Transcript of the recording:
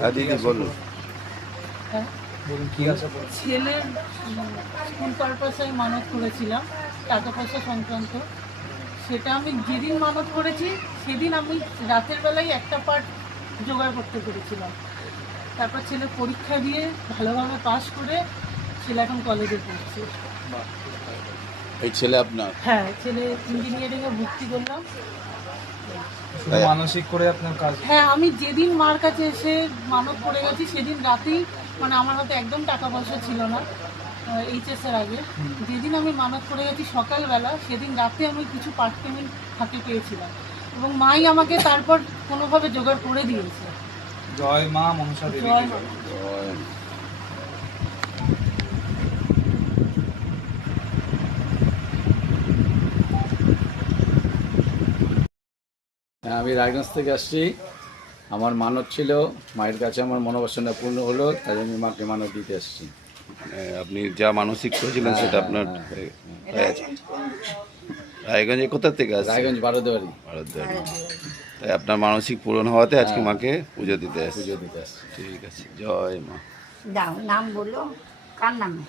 হ্যাঁ দিদি বলুন। হ্যাঁ, বলুন কি আশা করছেন? ছেলের স্কুল পারপাসে আমি মানত করেছিলাম, টাকা পয়সা সংক্রান্ত। সেটা আমি যেদিন মানত করেছি সেদিন আমি রাতের বেলায় একটা পার্ট জোগাড় করতে পেরেছিলাম। তারপর ছেলে পরীক্ষা দিয়ে ভালোভাবে পাশ করে ছেলে এখন কলেজে পড়ছে। এই ছেলে আপনার? হ্যাঁ, ছেলে ইঞ্জিনিয়ারিংয়ে ভর্তি করলাম। শুধু মানসিক করে আপনার কাজ? হ্যাঁ, আমি যেদিন মার কাছে এসে মানত করে গেছি সেদিন রাতেই, মানে আমার হাতে একদম টাকা পয়সা ছিল না এইচএসের আগে। যেদিন আমি মানত করে গেছি সকালবেলা, সেদিন রাতে আমি কিছু পার্ট পেমেন্ট হাতে পেয়েছিলাম এবং মাই আমাকে তারপর কোনোভাবে জোগাড় করে দিয়েছে। জয় মা মনসা দেবী। জয় মা। হ্যাঁ, আমি রায়গঞ্জ থেকে আসছি। আমার মানত ছিল, মায়ের কাছে আমার মনোবাসনা পূর্ণ হলো, তাই আমি মাকে মানত দিতে আসছি। আপনি যা মানসিক করেছিলেন সেটা আপনার রায়গঞ্জে কোথা থেকে আসছেন? রায়গঞ্জ বারোদুয়ারি ভারতবাড়ি। তাই আপনার মানসিক পূরণ হওয়াতে আজকে মাকে পুজো দিতে আসছি। পুজো দিতে আসছি। ঠিক আছে, জয় মা। দাও নাম বলো, কার নামে?